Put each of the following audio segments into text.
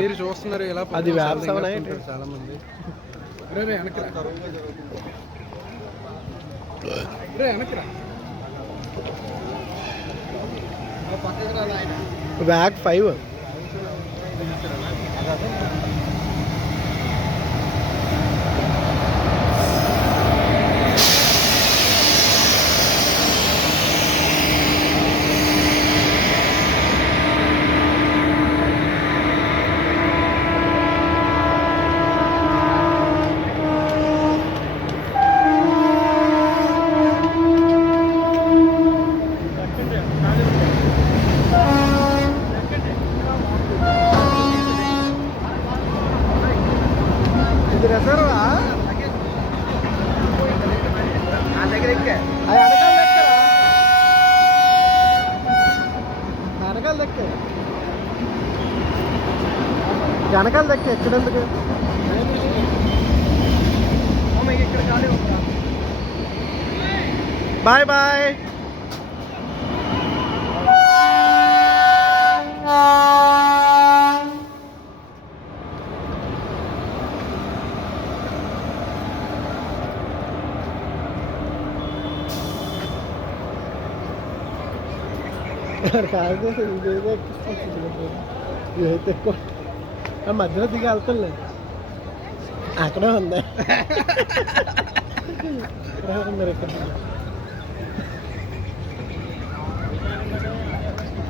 మీరు చూస్తున్నారు ఇలా అది వ్యవసాయం చాలా మంది. బ్యాగ్ 5 ఇది రిజర్వా వెనకాల దక్కే ఎక్కడెందుకు బాయ్ బాయ్ కాదు ఇదైతే మధ్యలో దిగి వెళ్తానులే అక్కడే ఉందా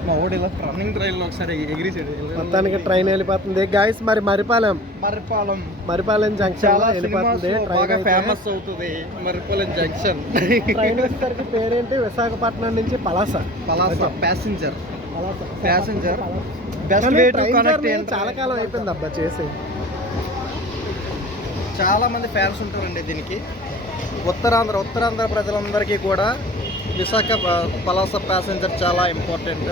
మా ఓడి ఇలా రన్నింగ్ ట్రైన్లో ఒకసారి ఎగిరిసాడు. మొత్తానికి ట్రైన్ వెళ్ళిపోతుంది గాయస్. మరి మరిపాలెం జంక్షన్ వెళ్ళిపోతుంది. బాగా ఫేమస్ అవుతుంది మరిపాలెం జంక్షన్. ట్రైన్ వచ్చేసరికి పేరేంటి? విశాఖపట్నం నుంచి పలాస ప్యాసింజర్ చాలా కాలం అయిపోయింది అబ్బా చేసి. చాలా మంది ఫ్యాన్స్ ఉంటారండి దీనికి. ఉత్తరాంధ్ర ప్రజలందరికీ కూడా విశాఖ పలాస ప్యాసింజర్ చాలా ఇంపార్టెంట్.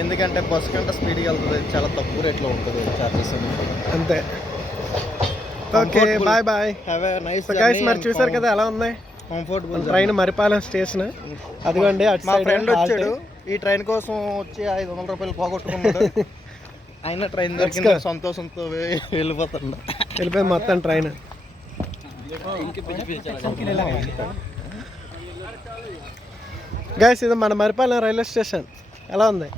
ఎందుకంటే బస్సు కంటే స్పీడ్గా వెళ్తుంది, చాలా తక్కువ రేట్లో ఉంటుంది చార్జెస్ అంతే. Okay bye bye, have a nice guys. మరి చూసారు కదా ఎలా ఉంది కంఫర్టబుల్ ట్రైన్ మరిపాలెం స్టేషన్. అదిగోండి మా ఫ్రెండ్ వచ్చాడు ఈ ట్రైన్ కోసం వచ్చి 500 రూపాయలు పోగొట్టుకున్నాడు. అయినా ట్రైన్ దొరికింది సంతోషంతో వెళ్ళిపోయింది మొత్తం ట్రైన్. గైస్ ఇది మన మరిపాలెం రైల్వే స్టేషన్. ఎలా ఉంది?